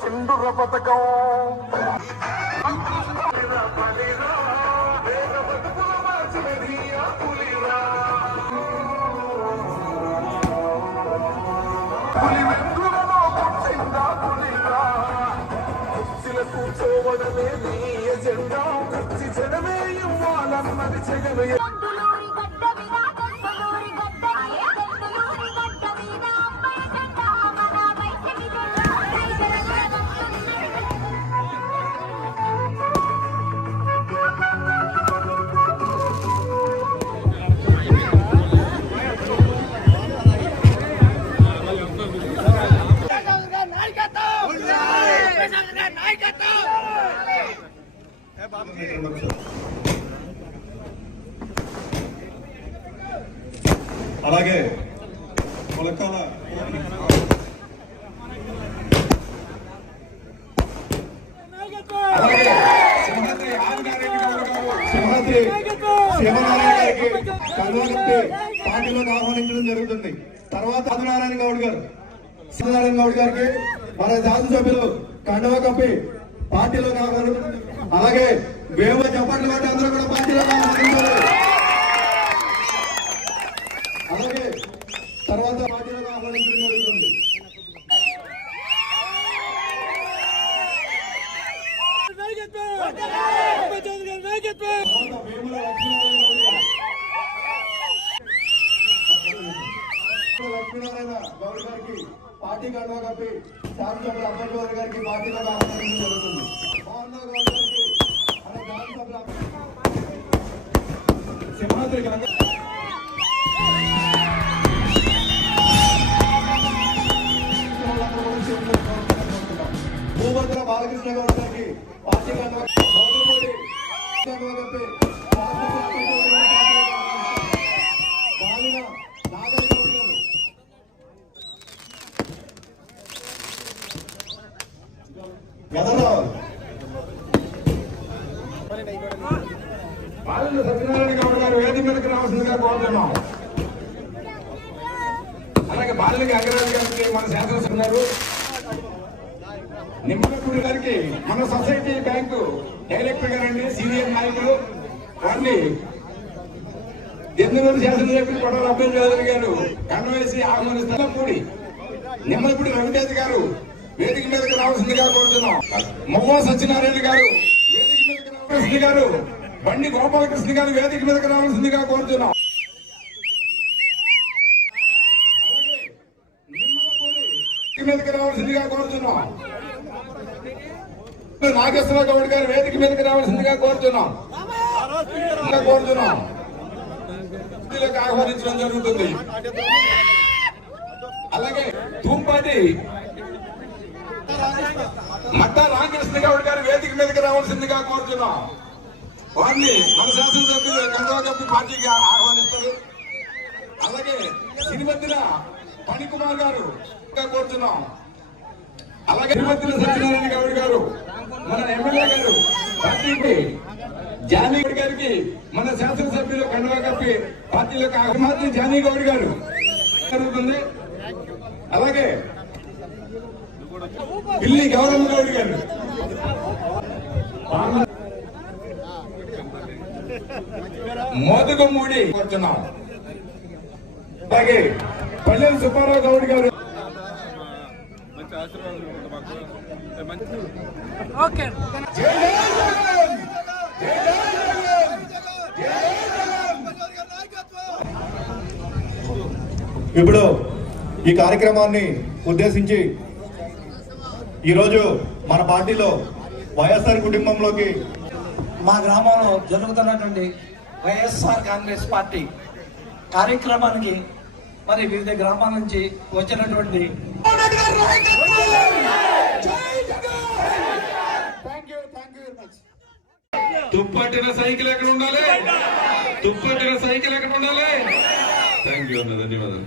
సింధుర పథకం కూర్చోవడమే నీ ఎజెండా కచ్చి జనమే ఇవ్వాలన్నది జగన్ అలాగే ములక్కాల సింహాద్రి శివనారాయణ గారికి కర్ణాటక పార్టీలోకి ఆహ్వానించడం జరుగుతుంది. తర్వాత ఆదినారాయణ గౌడ్ గారు సత్యనారాయణ గౌడ్ గారికి మన శాసనసభ్యులు కండవ కప్పి పార్టీలోకి ఆహ్వానించడం అలాగే మేము చెప్పట్లు కొట్టి అందరూ కూడా పార్టీలోకి అలాగే తర్వాత పార్టీలోకి ఆహ్వానించడం జరుగుతుంది. లక్ష్మీనారాయణ గౌడ్ గారికి పార్టీ కండువా కప్పి శాంతి అప్పటి గారికి పార్టీలో ఆహ్వానించడం జరుగుతుంది మోహన్ రావు గౌడ్ గారికి అలాగే శాసనసభ్యులు సింహాద్రి భూభద్ర బాలకృష్ణ గౌడ్ గారికి పార్టీ బాలిన సత్యనారాయణ గౌడ్ వేదిక మీదకి రావాల్సిందిగా కోరుతున్నాం. అలాగే బాలిన గంగరాజు గారికి మన శాసనసభ్యులు నిమ్మలపూడి గారికి మన సొసైటీ బ్యాంకు డైరెక్టర్ గారండి సీనియర్ నాయకులు. వారిని ఎందులూరు శాసనసభ్యులు కొట్టాల అబ్దుల్ చౌదరి గారు కన్వేసి ఆహ్వానిస్తున్నపూడి నిమ్మలపూడి రవితేజ గారు వేదిక మీదకి రావాల్సిందిగా కోరుతున్నాం. మొమ్మ సత్యనారాయణ గారు వేదిక మీదకి రావాల్సింది గారు బండి గోపాలకృష్ణ గారు వేదిక మీదకి రావాల్సిందిగా కోరుతున్నాం. మీదకి రావాల్సిందిగా కోరుతున్నాం. నాగేశ్వర గౌడ్ గారి వేదిక మీదకి రావాల్సిందిగా కోరుతున్నాం. కోరుతున్నాం. ఆహ్వానించడం జరుగుతుంది. అలాగే ధూంపాటి మట్టా రామకృష్ణ గౌడ్ గారు వేదిక మీదకి రావాల్సిందిగా కోరుతున్నాం. వారిని మన శాసనసభ్యులు కందవకప్పి పార్టీకి ఆహ్వానిస్తారు. అలాగే సిరిమద్దిన పణికుమార్ గారు కోరుతున్నాం. అలాగే తిరుమతిన సత్యనారాయణ గౌడ్ గారు మన ఎమ్మెల్యే గారు పార్టీకి జానీ గౌడ్ గారికి మన శాసనసభ్యులు కండువా కప్పి పార్టీలకు అహ్మాద్రి జానీ గౌడ్ గారు. జరుగుతుంది. అలాగే పిల్లి గౌరవ్ గౌడ్ గారు. మోదుగమూడి కోరుతున్నాం. అలాగే పల్లెల సుబ్బారావు గౌడ్ గారు! ఇప్పుడు ఈ కార్యక్రమాన్ని ఉద్దేశించి ఈరోజు మన పార్టీలో వైఎస్ఆర్ కుటుంబంలోకి మా గ్రామంలో జరుగుతున్నటువంటి వైఎస్ఆర్ కాంగ్రెస్ పార్టీ కార్యక్రమానికి మరి వివిధ గ్రామాల నుంచి వచ్చినటువంటి తుప్పట్టిన సైకిల్ ఎక్కడ ఉండాలి? తుప్పట్టిన సైకిల్ ఎక్కడ ఉండాలి? థ్యాంక్ యూ అన్న ధన్యవాదాలు.